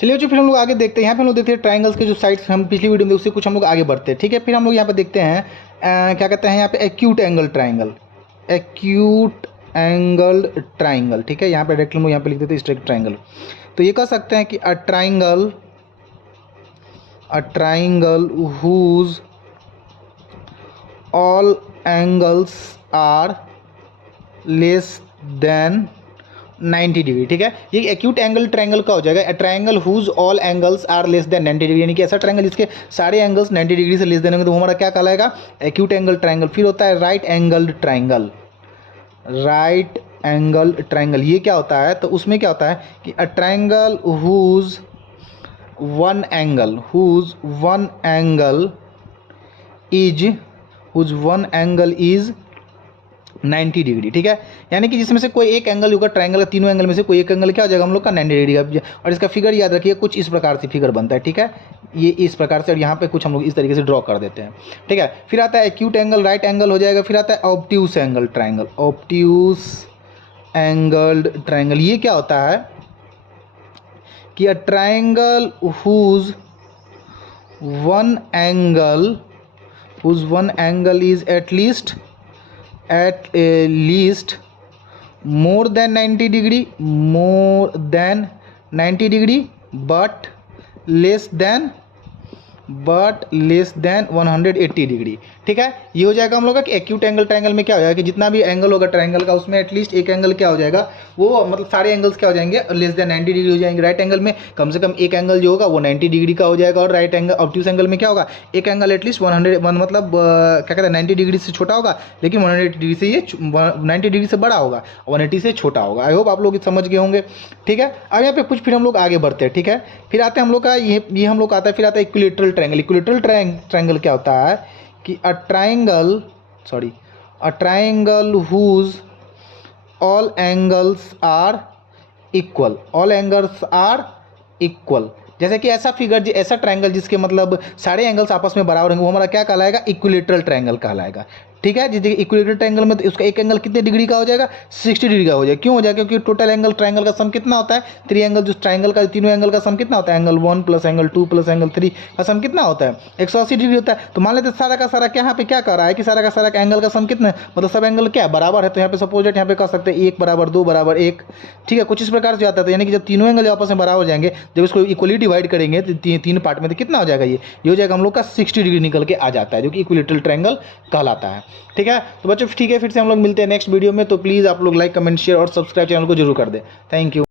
चलिए बच्चों फिर हम लोग आगे देखते हैं। यहाँ पे हम लोग देखते हैं ट्राइंगल्स के जो साइड्स हम पिछली वीडियो में उससे कुछ हम लोग आगे बढ़ते हैं। ठीक है, फिर हम लोग यहाँ पे देखते हैं क्या कहते हैं यहाँ पे acute angle triangle, acute angle triangle. ठीक है, यहाँ पे डायरेक्टली हम लोग यहाँ पे लिख देते हैं स्ट्रेट ट्राइंगल। तो ये कह सकते हैं कि a triangle whose all angles are less than 90 degree. ठीक है, ये एक्यूट एंगल ट्रायंगल का हो जाएगा a triangle whose all angles are less than 90 degree, यानी कि ऐसा ट्रायंगल जिसके सारे एंगल्स 90 डिग्री से लेस देन होंगे तो वो हमारा क्या कहलाएगा, एक्यूट एंगल ट्रायंगल। फिर होता है right angled triangle, right angle triangle ये क्या होता है, तो उसमें क्या होता है कि a triangle whose one angle is 90 degree. ठीक है, यानी कि जिसमें से कोई एक एंगल होगा ट्रायंगल का, तीनों एंगल में से कोई एक एंगल क्या हो जाएगा हम लोग का 90 डिग्री का। और इसका फिगर याद रखिए कुछ इस प्रकार से फिगर बनता है। ठीक है, ये इस प्रकार से, और यहाँ पे कुछ हम लोग इस तरीके से ड्रॉ कर देते हैं। ठीक है, फिर आता है एक्यूट एंगल राइट एंगल हो जाएगा। फिर आता है obtuse angle triangle, obtuse angled triangle. ये क्या होता है कि a triangle whose one angle is at least more than 90 degree but less than 180 degree. ठीक है, ये हो जाएगा हम लोग का कि एक्यूट एंगल ट्रायंगल में क्या हो जाएगा कि जितना भी एंगल होगा ट्रायंगल का उसमें एटलीस्ट एक एंगल क्या हो जाएगा, वो मतलब सारे एंगल्स क्या हो जाएंगे लेस देन 90 डिग्री हो जाएंगे। राइट एंगल में कम से कम एक एंगल जो होगा वो 90 डिग्री का हो जाएगा, और राइट एंगल ऑब्ट्यूस एंगल में क्या होगा, एक एंगल एटलीस्ट 101 मतलब क्या कहते हैं 90 डिग्री से छोटा होगा, लेकिन 180 डिग्री से ये 90 डिग्री से बड़ा होगा, 180 से छोटा होगा। आई होप आप लोग समझ गए होंगे। ठीक है, अब यहाँ पे कुछ फिर हम लोग आगे बढ़ते हैं। ठीक है, फिर आते हैं हम लोग का ये हम लोग आता है, फिर आता है इक्विलेटरल ट्रायंगल। इक्विलेटरल ट्रायंगल क्या होता है कि a triangle whose all angles are equal, जैसे कि ऐसा फिगर ऐसा ट्रायंगल जिसके मतलब सारे एंगल्स आपस में बराबर होंगे वो हमारा क्या कहलाएगा, इक्विलेटरल ट्रायंगल कहलाएगा। ठीक है, जिस इक्विलेटरल ट्रायंगल में तो उसका एक एंगल कितने डिग्री का हो जाएगा, 60 डिग्री का हो जाएगा। क्यों हो जाएगा, क्योंकि टोटल एंगल ट्रायंगल का सम कितना होता है, 3 एंगल जो ट्रायंगल का तीनों एंगल का सम कितना होता है, angle 1 plus angle 2 plus angle 3 का सम कितना होता है, 180 डिग्री होता है। तो मान लेते सारा का सारा यहाँ पे क्या कर रहा है कि सारा का सारा एंगल का सम कितना है, मतलब सब एंगल क्या बराबर है। तो यहाँ पे सपोज यहाँ पे कह सकते हैं 1 बराबर 2 बराबर 1। ठीक है, कुछ इस प्रकार से आता है, यानी कि जब तीनों एंगल आपस में बराबर हो जाएंगे, जब इसको इक्वली डिवाइड करेंगे तो तीन पार्ट में, तो कितना हो जाएगा, ये हो जाएगा हम लोग का 60 डिग्री निकल के आ जाता है, जो कि इक्विलेटरल ट्रायंगल कहलाता है। ठीक है, तो बच्चों ठीक है, फिर से हम लोग मिलते हैं नेक्स्ट वीडियो में। तो प्लीज़ आप लोग लाइक कमेंट शेयर और सब्सक्राइब चैनल को जरूर कर दें। Thank you.